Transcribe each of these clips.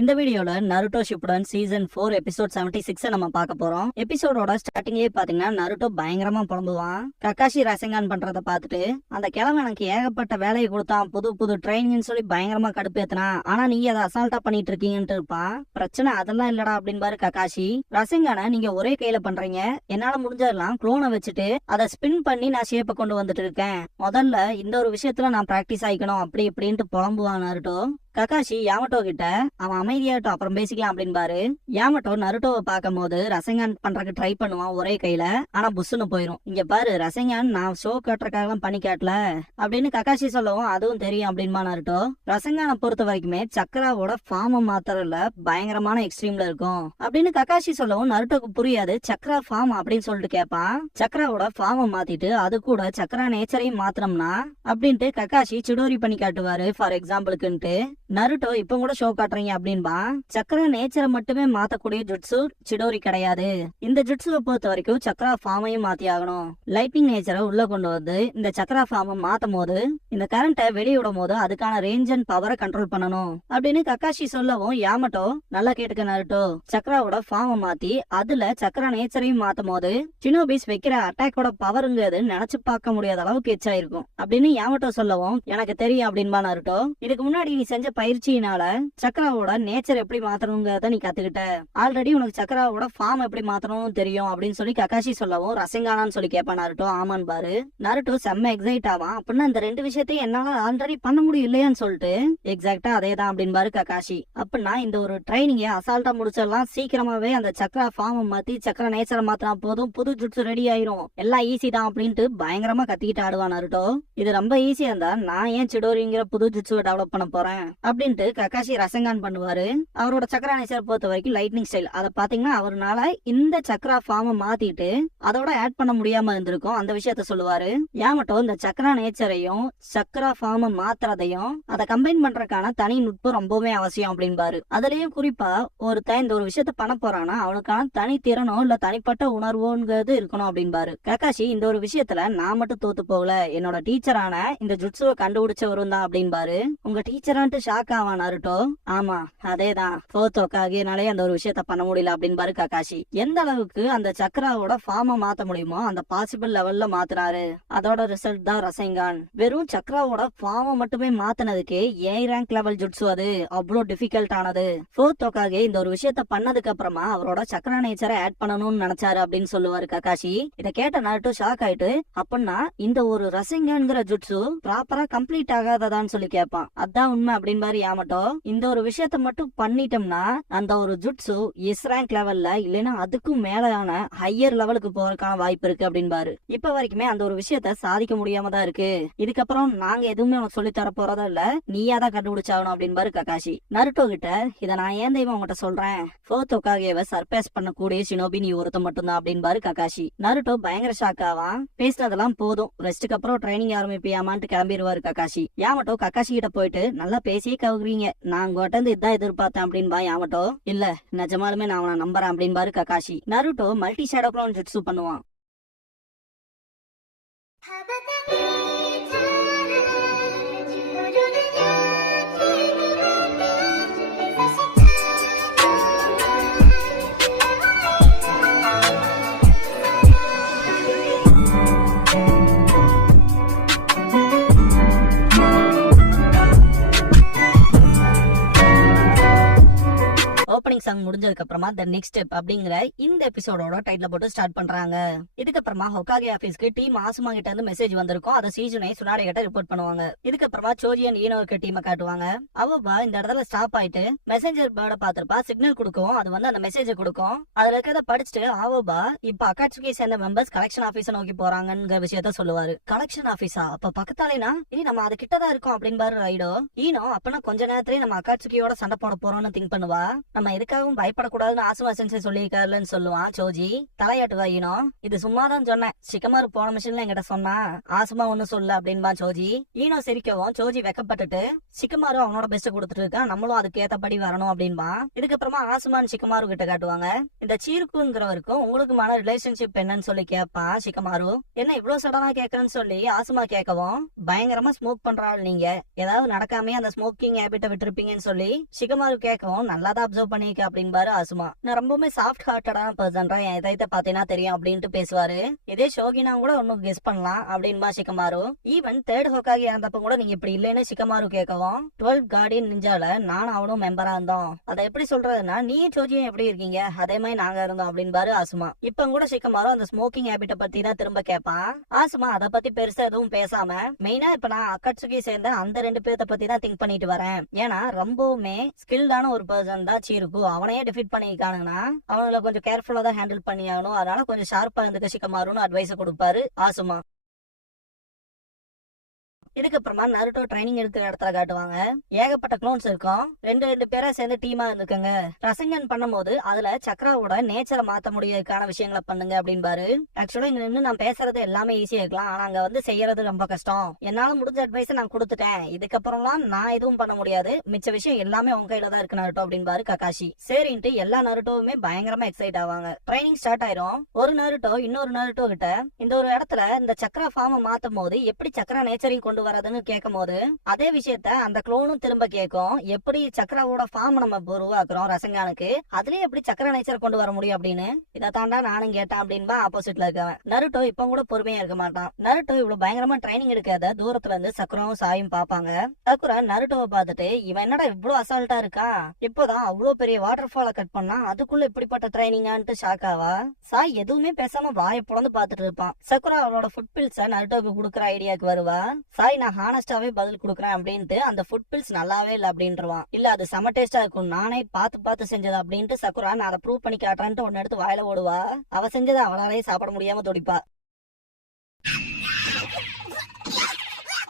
இந்த வீடியோல Naruto Shippuden season 4 episode 76 நம்ம பார்க்க போறோம். எபிசோடோட ஸ்டார்டிங்லயே பாத்தீங்கன்னா நருட்டோ பயங்கரமா புலம்புவான். கக்காஷி ரசங்கான் பண்றத பார்த்துட்டு அந்த கிழமை எனக்கு ஏகப்பட்ட வேலையை கொடுத்தான், புது புது ட்ரைனிங்னு சொல்லி பயங்கரமா கடுப்பேத்தினா, ஆனா நீங்க அதை அசால்ட்டா பண்ணிட்டு இருக்கீங்கன்ட்டு இருப்பான். பிரச்சனை அதெல்லாம் இல்லடா அப்படின்பாரு கக்காஷி. ரசங்கான நீங்க ஒரே கையில பண்றீங்க, என்னால முடிஞ்சதெல்லாம் குளோனை வச்சுட்டு அதை ஸ்பின் பண்ணி நான் ஷேப்பை கொண்டு வந்துட்டு இருக்கேன். முதல்ல இந்த ஒரு விஷயத்துல நான் பிராக்டிஸ் ஆயிக்கணும் அப்படி இப்படின்ட்டு புலம்புவான் நருட்டோ. கக்காஷி யாமட்டோ கிட்ட அவன் அமைதியாட்டும் அப்புறம் பேசிக்கலாம் அப்படின்பாரு. யாமட்டோ நருட்டோவை பார்க்கும் போது ரசங்கான் பண்றதுக்கு ட்ரை பண்ணுவான் ஒரே கையில, ஆனா புஷ்னு போயிரும். இங்க பாரு ரசங்கான் நான் ஷோ காட்டுறதுக்காக பண்ணி காட்டல அப்படின்னு கக்காஷி சொல்லவும் அதுவும் தெரியும் அப்படின்பா நருட்டோ. ரசங்கானை பொறுத்த வரைக்குமே சக்கராவோட ஃபார்மை மாத்திரல பயங்கரமான எக்ஸ்ட்ரீம்ல இருக்கும் அப்படின்னு கக்காஷி சொல்லவும் நருட்டோக்கு புரியாது. சக்கரா ஃபார்ம் அப்படின்னு சொல்லிட்டு கேட்பான். சக்கராவோட ஃபார்மை மாத்திட்டு அது கூட சக்கரா நேச்சரையும் மாத்திரம்னா அப்படின்ட்டு கக்காஷி சிடோரி பண்ணி காட்டுவாரு. ஃபார் எக்ஸாம்பிளுக்குன்ட்டு நருட்டோ இப்ப கூட ஷோ காட்டுறீங்க அப்படின்பா. சக்கரா நேச்சரை மட்டுமே மாத்தக்கூடிய ஜுட்சு சிடோரி கிடையாது. இந்த ஜுட்சுவை பொறுத்த வரைக்கும் சக்கரா ஃபார்மையும் மாத்தி ஆகணும். லைட்னிங் நேச்சரை உள்ள கொண்டு வந்து இந்த சக்கரா ஃபார்மை மாத்தும் போது இந்த கரண்ட்டை வெளியிடும் போது அதுக்கான ரேஞ்ச் அண்ட் பவரை கண்ட்ரோல் பண்ணணும் அப்படின்னு கக்காஷி சொல்லவும் யாமட்டோ நல்லா கேட்டுக்க நருட்டோ. சக்கராவோட ஃபார்மை மாத்தி அதுல சக்கரா நேச்சரையும் மாத்தும் போது சினோபிஸ் வைக்கிற அட்டாக்கோட பவருங்கிறது நினைச்சு பார்க்க முடியாத அளவுக்கு எச்சாயிருக்கும் அப்படின்னு யாமட்டோ சொல்லவும் எனக்கு தெரியும் அப்படின்பா நருட்டோ. இதுக்கு முன்னாடி நீ செஞ்ச பயிற்சியினால சக்கராவோட நேச்சர் எப்படி மாத்தணுங்கிறத நீ கத்துக்கிட்ட. ஆல்ரெடி உனக்கு சக்கராவோட ஃபார்ம் எப்படி மாத்தணும்னு தெரியும் அப்படின்னு சொல்லி கக்காஷி சொல்லவும் ரசங்கானான்னு சொல்லி கேட்பான் நருட்டோ. ஆமான் பாரு. நருட்டோ செம்ம எக்ஸைட் ஆவான். அப்படின்னா இந்த ரெண்டு விஷயத்தையும் என்னால ஆல்ரெடி பண்ண முடியும் இல்லையான்னு சொல்லிட்டு எக்ஸாக்டா அதேதான் அப்படின்பாரு கக்காஷி. அப்படின்னா இந்த ஒரு ட்ரைனிங்க அசால்ட்டா முடிச்சிடலாம், சீக்கிரமாவே அந்த சக்கரா ஃபார்மை மாத்தி சக்கரா நேச்சரை மாத்தினா போதும், புது ஜுட்சு ரெடி ஆயிரும், எல்லாம் ஈஸி தான் அப்படின்ட்டு பயங்கரமா கத்திக்கிட்டு ஆடுவான் நருட்டோ. இது ரொம்ப ஈஸியா இருந்தா நான் ஏன் சிடோரிங்கிற புது ஜுட்சுவை டெவலப் பண்ண போறேன் அப்படின்ட்டு கக்காஷி ரசங்கான் பண்ணுவாரு. அவரோட சக்கரா நேச்சர் பொறுத்த வரைக்கும் லைட்னிங் ஸ்டைல். அதை பாத்தீங்கன்னா அவர்னால இந்த சக்கரா ஃபார்மை மாத்திட்டு அதோட ஆட் பண்ண முடியாம இருந்திருக்கும், அந்த விஷயத்த சொல்லுவாரு. யாமட்டோ இந்த சக்கரா நேச்சரையும் சக்கரா ஃபார்மை மாத்துறதையும் அதை கம்பைன் பண்றதுக்கான தனி நுட்பம் ரொம்பவே அவசியம் அப்படின்பாரு. அதுலயும் குறிப்பா ஒருத்தன் இந்த ஒரு விஷயத்த பண்ண போறானா அவனுக்கான தனி திறனோ இல்ல தனிப்பட்ட உணர்வோங்கிறது இருக்கணும் அப்படின்பாரு. கக்காஷி இந்த ஒரு விஷயத்துல நான் மட்டும் தோத்து போகல, என்னோட டீச்சரான இந்த ஜுட்சுவை கண்டுபிடிச்சவரும் தான் அப்படின்பாரு. உங்க டீச்சரான்ட்டு ஷாக் ஆவான் நருட்டோ. ஆமா அதேதான், போத்தோக்காகினாலே அந்த ஒரு விஷயத்த பண்ண முடியல அப்படின்பாரு கக்காஷி. எந்த அளவுக்கு அந்த சக்கராவோட ஃபார்மை மாத்த முடியுமோ அந்த பாசிபிள் லெவல்ல மாத்துறாரு. அதோட ரிசல்ட் தான் ரசங்கான். வெறும் சக்கராவோட ஃபார்மை மட்டுமே மாத்தினதுக்கு ஏ ரேங்க் லெவல் ஜுட்சு அது அவ்வளவு டிஃபிகல்ட் ஆனது. போத்தோக்காகி இந்த ஒரு விஷயத்த பண்ணதுக்கு அப்புறமா அவரோட சக்கரா நேச்சரை ஆட் பண்ணணும்னு நினைச்சாரு அப்படின்னு சொல்லுவாரு கக்காஷி. இத கேட்ட நருட்டோ ஷாக் ஆயிட்டு அப்படின்னா இந்த ஒரு ரசங்கான்ங்கிற ஜுட்சு ப்ராப்பரா கம்ப்ளீட் ஆகாததான்னு சொல்லி கேட்பான். அதான் உண்மை அப்படின்பாரு யாமட்டோ. இந்த ஒரு விஷயத்த மட்டும் பண்ணிட்டோம்னா அந்த ஒரு ஜுட்சு எஸ் ரேங்க் லெவல்ல இல்லைன்னா அதுக்கும் மேலான ஹையர் லெவலுக்கு போறதுக்கான வாய்ப்பு இருக்கு அப்படின்பாரு. இப்ப வரைக்குமே அந்த ஒரு விஷயத்த சாதிக்க முடியாம தான் இருக்கு, இதுக்கப்புறம் நாங்க எதுவுமே உனக்கு சொல்லி தர போறதா இல்ல, நீயாதான் கண்டுபிடிச்சாகணும் அப்படின்பாரு கக்காஷி. நருட்டோ கிட்ட இத நான் ஏன் தெய்வம் உங்ககிட்ட சொல்றேன், போத்தோக்காகவே சர்பேஸ் பண்ணக்கூடிய ஷினோபி நீ ஒருத்த மட்டும்தான் அப்படின்பாரு கக்காஷி. நருட்டோ பயங்கர ஷாக் ஆவான். பேசினதெல்லாம் போதும், ரெஸ்ட்டுக்கு அப்புறம் ட்ரைனிங் ஆரம்பிப்பியாமான்ட்டு கிளம்பிடுவாரு கக்காஷி. யாமட்டோ கக்காஷி கிட்ட போயிட்டு நல்லா பேசியே கவுக்குறீங்க, நான் உங்ககிட்ட இருந்து இதான் எதிர்பார்த்தேன் அப்படின்பா யாமட்டோ. இல்ல நிஜமாலுமே நான் அவனை நம்புறேன் அப்படின்பாரு Kakashi. Naruto multi shadow clone jutsu பண்ணுவான். ஓப்பனிங் சாங் முடிஞ்சதுக்கு அப்புறமா தி நெக்ஸ்ட் ஸ்டெப் அப்படிங்கிற இந்த எபிசோடோட டைட்டில் போட்டு ஸ்டார்ட் பண்றாங்க. இதுக்கப்புறமா ஹொகாகே ஆபீஸ்க்கு டீம் ஆசுமா கிட்ட இருந்து மெசேஜ் வந்திருக்கும். அதை சீஜுனை சுனாடே கிட்ட ரிப்போர்ட் பண்ணுவாங்க. இதுக்கப்புறமா சோஜியன் ஈனோக்கு டீமை காட்டுவாங்க. அவ இந்த இடத்துல ஸ்டாப் ஆயிட்டு மெசேஞ்சர் பேர்ட பாத்திருப்பா. சிக்னல் கொடுக்கும், அது வந்து அந்த மெசேஜை கொடுக்கும். அதுல இருக்கிறத படிச்சுட்டு அவபா இப்ப அகாட்சுகி சேர்ந்த மெம்பர்ஸ் கலெக்ஷன் ஆபீஸ நோக்கி போறாங்கிற விஷயத்த சொல்லுவாரு. கலெக்ஷன் ஆபீஸா? அப்ப பக்கத்தாலேனா இனி நம்ம அது கிட்டதான் இருக்கோம் அப்படின்பாரு ரைடோ. ஈனோ அப்பனா கொஞ்ச நேரத்திலேயே நம்ம அகாட்சுகியோட சண்டை போட போறோம்னு திங்க் பண்ணுவா. நம்ம எதுக்காகவும் பயப்படக்கூடாதுன்னு ஆசுமா சென்சை சொல்லியிருக்காருன்னு சொல்லுவான் சோஜி. தலையாட்டுவா ஈனோ. இது சும்மாதான் சொன்னேன், சிக்கமாரு போன மிஷன்ல என்கிட்ட சொன்னா, ஆசுமா ஒண்ணு சொல்லு அப்படின்பா சோஜி. ஈனோ சிரிக்கவும் சோஜி வெக்கப்பட்டுட்டு சிக்கமாரு அவனோட பெஸ்ட் கொடுத்துட்டு இருக்கா, நம்மளும் அதுக்கு ஏத்தபடி வரணும் அப்படின்பா. இதுக்கப்புறமா ஆசுமான் சிக்கமாரு கிட்ட காட்டுவாங்க. இந்த சீருக்குங்கிறவருக்கும் உங்களுக்குமான ரிலேஷன்ஷிப் என்னன்னு சொல்லி கேட்பா சிக்கமாரு. என்ன இவ்வளவு சடனா கேக்குறேன்னு சொல்லி ஆசுமா கேட்கவும், பயங்கரமா ஸ்மோக் பண்றாள் நீங்க, ஏதாவது நடக்காமே அந்த ஸ்மோக்கிங் ஹேபிட்ட விட்டுருப்பீங்கன்னு சொல்லி சிக்கமாரு கேட்கவும், நல்லாதான் அப்சர்வ் பண்ணிக்க அப்படின்பாரு ஆசுமா. நான் ரொம்பவுமே சாஃப்ட் ஹார்ட்டடான பர்சன்டா, என் இதயத்தை பாத்தீங்கன்னா தெரியும் அப்படின்ட்டு பேசுவாரு. இதே ஷோகினா கூட ஒன்னும் கெஸ் பண்ணலாம் அப்படின்பா சிக்கமாரு. ஈவன் தேர்ட் ஹோக்காகி இறந்தப்ப கூட நீங்க இப்படி இல்லைன்னு சிக்கமாரு கேட்கவும், 12 கார்டியன் நிஞ்சால நானும் அவனும் மெம்பரா இருந்தோம், அதை எப்படி சொல்றதுன்னா நீயும் சோஜியும் எப்படி இருக்கீங்க அதே மாதிரி நாங்க இருந்தோம் அப்படின்பாரு ஆசுமா. இப்ப கூட சிக்கமாரு அந்த ஸ்மோக்கிங் ஹேபிட்ட பத்தி தான் திரும்ப கேட்பான். ஆசுமா அதை பத்தி பெருசா எதுவும் பேசாம, மெயினா இப்ப நான் அக்கட்சுகி சேர்ந்த அந்த 2 பேர்த்த பத்தி தான் திங்க் பண்ணிட்டு வரேன். ஏன்னா ரொம்பவுமே ஸ்கில்டான ஒரு பர்சன் தான் சீருக்கு, அவனையே டிஃபீட் பண்ணிருக்கானுங்கன்னா அவங்கள கொஞ்சம் கேர்ஃபுல்லா தான் ஹேண்டில் பண்ணி ஆகணும், அதனால கொஞ்சம் ஷார்ப்பா இருந்துக்க சிக்கமாருன்னு அட்வைஸ் கொடுப்பாரு ஆசுமா. இதுக்கப்புறமா நருட்டோ ட்ரைனிங் எடுக்கிற இடத்துல காட்டுவாங்க. ஏகப்பட்ட க்ளோன்ஸ் இருக்கும், ரெண்டு பேரா சேர்ந்து டீமா இருந்துக்கங்க. ரசங்கன் பண்ணும்போது அதுல சக்ராவோட நேச்சரை மாத்த முடியறதுக்கான விஷயங்களை பண்ணுங்க அப்படின்பாரு. ஆக்சுவலா இங்க நின்று நான் பேசுறது எல்லாமே ஈஸியா இருக்கலாம், ஆனா அங்க வந்து செய்யறது ரொம்ப கஷ்டம். என்னால முடிஞ்ச அட்வைஸ் நான் கொடுத்துட்டேன், இதுக்கப்புறம்லாம் நான் எதுவும் பண்ண முடியாது, மிச்ச விஷயம் எல்லாமே உங்க கையில தான் இருக்கு நருட்டோ அப்படின்பாரு ககாஷி. சரின்ட்டு எல்லா நருட்டோவுமே பயங்கரமா எக்ஸைட் ஆவாங்க. ட்ரைனிங் ஸ்டார்ட் ஆயிரும். ஒரு நருட்டோ இன்னொரு நருட்டோ கிட்ட இந்த ஒரு இடத்துல இந்த சக்ரா ஃபார்மை மாத்தும் போது எப்படி சக்ரா நேச்சரையும் கொண்டு வரதுன்னு கேட்கும் போது அதே விஷயத்த அந்த க்ளோனும் திரும்ப கேட்கும், எப்படி சக்ராவோட ஃபார்ம் நம்ம உருவாக்குறோம் ரசங்கானுக்கு, அதுலயே எப்படி சக்ரா நேச்சர் கொண்டு வர முடியும் அப்படின்னு. இதை தாண்டா நானும் கேட்டேன் அப்படின்பா ஆப்போசிட்ல இருக்கவன். நருட்டோ இப்ப கூட பொறுமையா இருக்க மாட்டான். நருட்டோ இவ்வளவு பயங்கரமா ட்ரைனிங் எடுக்காத தூரத்துல இருந்து சக்குராவும் சாயும் பாப்பாங்க. சக்குரா நருட்டோவை பார்த்துட்டு இவன் என்னடா இவ்வளவு அசால்ட்டா இருக்கான், இப்போதான் அவ்வளவு பெரிய வாட்டர் ஃபால கட் பண்ணா, அதுக்குள்ள இப்படிப்பட்ட ட்ரைனிங்கான்ட்டு ஷாக் ஆவா. சாய் எதுவுமே பேசாம வாயை புலந்து பாத்துட்டு இருப்பான். சக்குரா அவளோட ஃபுட் பில்ஸ நருட்டோவுக்கு கொடுக்குற ஐடியாக்கு வருவா. சாய் நான் ஹானஸ்டாவே பதில் கொடுக்குறேன் அப்படின்ட்டு அந்த ஃபுட் பில்ஸ் நல்லாவே இல்ல அப்படின்றான். இல்ல அது செம டேஸ்டா இருக்கும், நானே பார்த்து செஞ்சது அப்படின்ட்டு சக்குரா நான் அதை ப்ரூவ் பண்ணி காட்டுறேன்ட்டு ஒன்னு எடுத்து வாயில ஓடுவா. அவ செஞ்சதை அவளாலே சாப்பிட முடியாம துடிப்பா.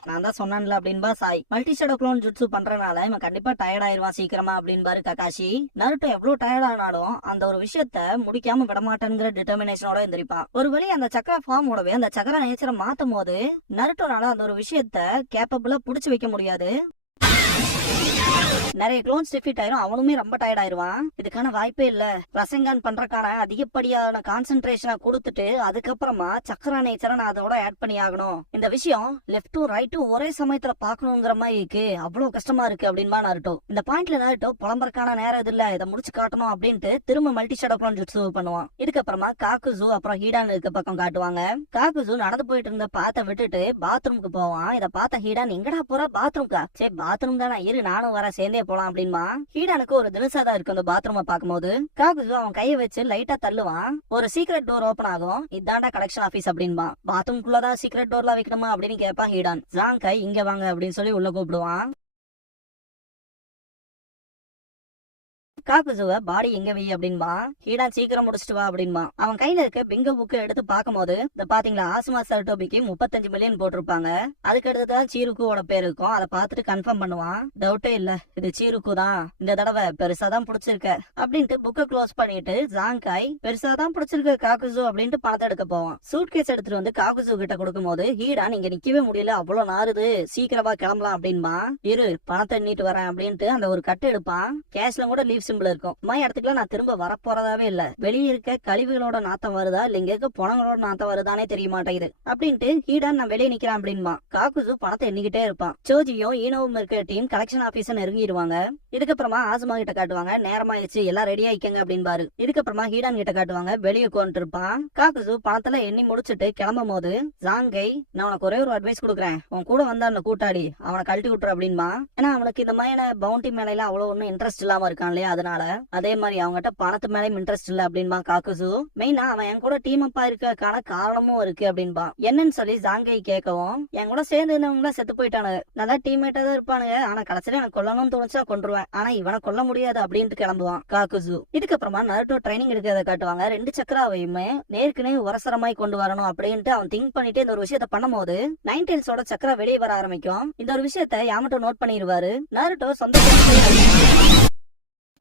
நான் தான் சொன்னேன்ல அப்படின்பா Sai. Multi shadow clone jutsu பண்றதுனால இவன் கண்டிப்பா டயர்ட் ஆயிருவான் சீக்கிரமா அப்படின்பாரு ககாஷி. நருட்டோ எவ்வளவு டயர்ட் ஆனாலும் அந்த ஒரு விஷயத்த முடிக்காம விடமாட்டேங்கிற டிட்டர்மினேஷனோட எந்திரிப்பான். ஒரு வழி அந்த சக்கர ஃபார்மோடவே அந்த சக்கர நேச்சரை மாத்தும் போது நருட்டோனால அந்த ஒரு விஷயத்த கேப்பபிளா புடிச்சு வைக்க முடியாது. நிறைய க்ளோன்ஸ் டிஃபீட் ஆயிரும், அவனுமே ரொம்ப டயர்ட் ஆயிருவான். இதுக்கான வாய்ப்பே இல்ல. ரசங்கான் பண்றதுக்கான அதிகப்படியான கான்சென்ட்ரேஷனை கொடுத்துட்டு அதுக்கப்புறமா சக்கரா நேச்சரை நான் அதோட ஆட் பண்ணி ஆகணும். இந்த விஷயம் லெப்டும் ரைட்டும் ஒரே சமயத்துல பாக்கணுங்கிற மாதிரி இருக்கு, அவ்வளவு கஷ்டமா இருக்கு அப்படின்பா நருட்டோ. இந்த பாயிண்ட்ல நருட்டோ புலம்பறக்கான நேரம் இது இல்ல, இதை முடிச்சு காட்டணும் அப்படின்ட்டு திரும்ப மல்டி ஷேடோ க்ளோன் ஜுட்சு பண்ணுவான். இதுக்கப்புறமா காக்குசு அப்புறம் ஹீடான் இருக்க பக்கம் காட்டுவாங்க. காக்குசு நடந்து போயிட்டு இருந்த பாத்த விட்டுட்டு பாத்ரூமுக்கு போவான். இதை பார்த்த ஹீடான் எங்கடா போற, பாத்ரூம்கா, சரி பாத்ரூம் தானே இரு நானும் வர சேர்ந்தே போலாம் அப்படின்பா. ஹீடானுக்கு ஒரு தினசாதான் இருக்கு அந்த பாத்ரூமை பார்க்கும்போது. காகுசு அவன் கையை வச்சு லைட்டா தள்ளுவான். ஒரு சீக்ரெட் டோர் ஓபன் ஆகும். இதாண்டா கலெக்ஷன் ஆபீஸ் அப்படின்பா. பாத்ரூம்குள்ளதான் சீக்ரெட் டோர்லாம் வைக்கணுமா அப்படின்னு கேட்பான் ஹீடான். ஜாங்கை இங்க வாங்க அப்படின்னு சொல்லி உள்ள கூப்பிடுவான். காக்குசுவ பாடி எங்க வை அப்படின்பா. ஹீடான் சீக்கிரம் முடிச்சுட்டு வா அப்படின்பா. அவன் கையில இருக்க பிங்க புக்கு எடுத்து பார்க்கும் போது இந்த பாத்தீங்களா ஆசுமா சர்டோபிக்கு 35 மில்லியன் போட்டிருப்பாங்க, அதுக்கு அடுத்துதான் சீருக்குவோட பேர் இருக்கும். அதை பார்த்துட்டு கன்ஃபார்ம் பண்ணுவான். டவுட்டே இல்ல, இது சீருக்கு தான், இந்த தடவை பெருசாதான் பிடிச்சிருக்க அப்படின்ட்டு புக்கை க்ளோஸ் பண்ணிட்டு ஜாங்காய் பெருசாதான் பிடிச்சிருக்க காக்குசு அப்படின்ட்டு பணத்தை எடுக்க போவான். சூட் கேஸ் எடுத்துட்டு வந்து காக்குசு கிட்ட கொடுக்கும் போது ஹீடான் இங்க நிக்கவே முடியல, அவ்வளவு நாறுது, சீக்கிரமா கிளம்பலாம் அப்படின்பா. இரு பணத்தை எண்ணிட்டு வரேன் அப்படின்ட்டு அந்த ஒரு கட்டு எடுப்பான். கேஷ்ல கூட லீவ் சிம்பிள் இருக்கும். இடத்துக்குள்ள நான் திரும்ப வரப்போறதாவே இல்ல, வெளியே இருக்க கழிவுகளோட நாத்தம் வருதா இல்ல இங்க இருக்க பணங்களோட நாத்தம் வருதானே தெரிய மாட்டேங்குது அப்படின்ட்டு ஹீடான் நான் வெளியே நிக்கிறேன் அப்படின்பா. காக்குசு பணத்தை எண்ணிக்கிட்டே இருப்பான். சோஜியும் ஈனோவும் இருக்கிற டீம் கலெக்ஷன் ஆபீஸ் நெருங்கிடுவாங்க. இதுக்கப்புறமா ஆசுமா கிட்ட காட்டுவாங்க, நேரமாயிடுச்சு எல்லாரும் ரெடி ஆயிக்கங்க அப்படின்பாரு. இதுக்கப்புறமா ஹீடான் கிட்ட காட்டுவாங்க, வெளியே உட்காந்துட்டு இருப்பான். காக்குசு பணத்துல எண்ணி முடிச்சுட்டு கிளம்பும் போது ஜாங்கை நான் உனக்கு ஒரே ஒரு அட்வைஸ் கொடுக்குறேன், உன் கூட வந்தா அந்த கூட்டாடி அவனை கழட்டி விட்டுரு அப்படின்பா. ஏன்னா அவனுக்கு இந்த மாதிரியான பவுண்டி மேல அவ்வளவு ஒன்னும் இன்ட்ரெஸ்ட் இல்லாம இருக்கான் இல்லையா, அதனால அதே மாதிரி அவங்ககிட்ட பணத்து மேலேயும் இன்ட்ரெஸ்ட் இல்ல அப்படின்பா காக்குசு. மெயினா அவன் என் கூட டீம் அப்பா இருக்கான காரணமும் இருக்கு அப்படின்பா. என்னன்னு சொல்லி ஜாங்கை கேட்கவும், என் கூட சேர்ந்து இருந்தவங்க செத்து போயிட்டானுங்க, நல்லா டீம்மேட்டா தான் இருப்பானுங்க, ஆனா கடைசியில எனக்கு கொல்லணும்னு தோணுச்சா கொண்டுருவேன், ஆனா இவனை கொல்ல முடியாது அப்படின்ட்டு கிளம்புவான் காக்குசு. இதுக்கப்புறமா நருட்டோ ட்ரைனிங் எடுக்கிறத காட்டுவாங்க. 2 சக்கராவையுமே நேருக்கு நேர் உரசரமாய் கொண்டு வரணும் அப்படின்ட்டு அவன் திங்க் பண்ணிட்டு இந்த ஒரு விஷயத்த பண்ணும் போது நைன்டெயில்ஸோட சக்கரா வெளியே வர ஆரம்பிக்கும். இந்த ஒரு விஷயத்த யாமட்டோ நோட் பண்ணிடுவாரு. நருட்டோ சொந்த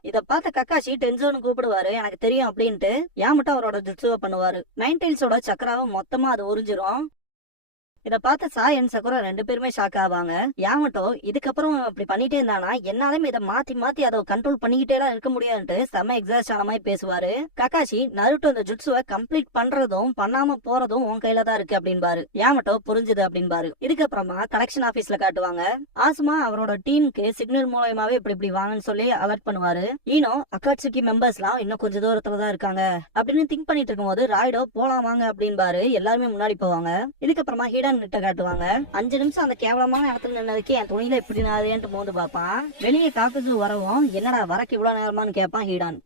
இத பார்த்த கக்காஷி டென்சோன்னு கூப்பிடுவாரு, எனக்கு தெரியும் அப்படின்ட்டு யாமட்டோ அவரோட ஜுட்சுவை பண்ணுவாரு. நைன் டைல்ஸோட சக்கராவை மொத்தமா அது உறிஞ்சிரும். இத பார்த்த சாய் அண்ட் சகுரா 2 பேருமே ஷாக் ஆவாங்க. யாமட்டோ இதுக்கப்புறம் அப்படி பண்ணிட்டே இருந்தானா என்னாலும் இதை மாத்தி மாத்தி அதை கண்ட்ரோல் பண்ணிக்கிட்டே தான் இருக்க முடியாதுன்ட்டு செம்ம எக்ஸாஸ்ட் ஆன மாதிரி பேசுவாரு. கக்காஷி நருட்டோ இந்த ஜுட்சுவை கம்ப்ளீட் பண்றதும் பண்ணாம போறதும் உன் கையில தான் இருக்கு அப்படின்பாரு. யாமட்டோ புரிஞ்சுது அப்படின்பாரு. இதுக்கப்புறமா கலெக்ஷன் ஆபீஸ்ல காட்டுவாங்க. ஆசுமா அவரோட டீமுக்கு சிக்னல் மூலயமாவே இப்படி வாங்கன்னு சொல்லி அலர்ட் பண்ணுவாரு. ஈனோ அக்காட்சுகி மெம்பர்ஸ் எல்லாம் இன்னும் கொஞ்சம் தூரத்துல தான் இருக்காங்க அப்படின்னு திங்க் பண்ணிட்டு இருக்கும் போது ராய்டோ போலாம் வாங்க அப்படின்பாரு. எல்லாருமே முன்னாடி போவாங்க. இதுக்கப்புறமா ஹீடன் காட்டுவாங்க. 5 நிமிஷம் அந்த கேவலமான இடத்துல நின்னதுக்கு என் துணியில எப்படி நாதேன்ட்டு மோந்து பாப்பான். வெளியே காக்கசு வரவும் என்னடா வரக்கு இவ்வளவு நேரமான்னு கேட்பான் ஹீடான்.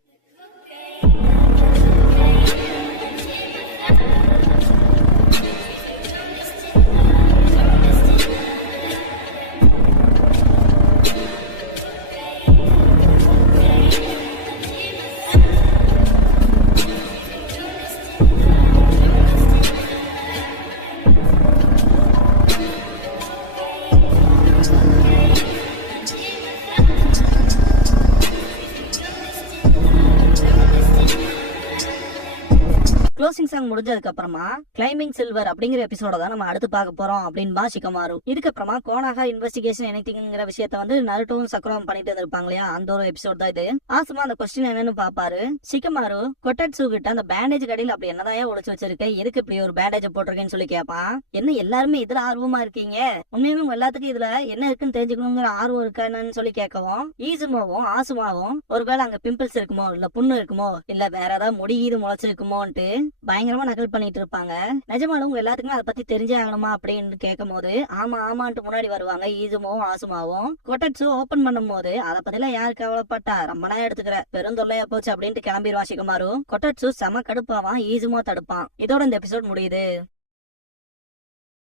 க்ளோசிங் சாங் முடிஞ்சதுக்கு அப்புறமா கிளைம்பிங் சில்வர் அப்படிங்கிற எபிசோட தான் நம்ம அடுத்து பார்க்க போறோம் அப்படின்னு ஷிகமாரு. இதுக்கப்புறமா கோனாகா இன்வெஸ்டிகேஷன் எனிதிங்கிற விஷயத்த வந்து நருட்டோவும் சக்குராவும் பண்ணிட்டு இருந்திருப்பாங்க இல்லையா, அந்த ஒரு எபிசோட் தான் இது. ஆசுமா அந்த கொஸ்டின் என்னன்னு பாப்பாரு. ஷிகமாரு கொட்டட்சு கிட்ட அந்த பேண்டேஜ் கடையில் அப்படி என்னதான் ஒளிச்சு வச்சிருக்க, எதுக்கு இப்படி ஒரு பேண்டேஜ் போட்டிருக்கேன்னு சொல்லி கேட்பான். என்ன எல்லாருமே இதுல ஆர்வமா இருக்கீங்க, உண்மையுமே எல்லாத்துக்கும் இதுல என்ன இருக்குன்னு தெரிஞ்சுக்கணுங்கிற ஆர்வம் இருக்கான்னு சொல்லி கேட்கவும் ஈசுமாவும் ஆசுமாவும் ஒருவேளை அங்க பிம்பிள்ஸ் இருக்குமோ, இல்ல புண்ணு இருக்குமோ, இல்ல வேற ஏதாவது முடி இது முளைச்சிருக்குமோன்ட்டு பயங்கரமா நகல் பண்ணிட்டு இருப்பாங்க. நிஜமாலும் உங்க எல்லாத்துக்குமே அதை பத்தி தெரிஞ்சே ஆகணுமா அப்படின்னு கேட்கும் போது ஆமா ஆமான்ட்டு முன்னாடி வருவாங்க ஈசுமாவும் ஆசுமாவும். கொட்டட்சு ஓபன் பண்ணும் போது அதை பத்திலாம் யாரு கவலைப்பட்டா, ரொம்ப நேரம் எடுத்துக்கிற பெருந்தொல்லையா போச்சு அப்படின்ட்டு கிளம்பிடுவான் ஷிகமாரு. கொட்டட்சு செம கடுப்பாவான், ஈசுமா தடுப்பான். இதோட இந்த எபிசோட் முடியுது.